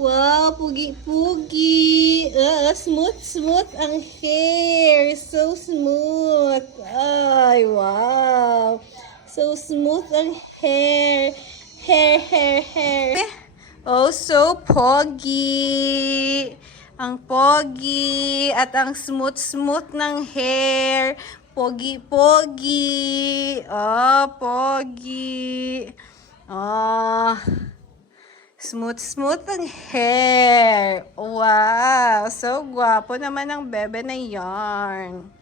Wow, pugi-pugi. Smooth ang hair. So smooth. Ay, wow. So smooth ang hair. Hair. Oh, so pogi. Ang pogi at ang smooth ng hair. Pogi. Oh, pogi. Oh. Smooth ang hair. Wow! So, gwapo naman ang bebe na yarn.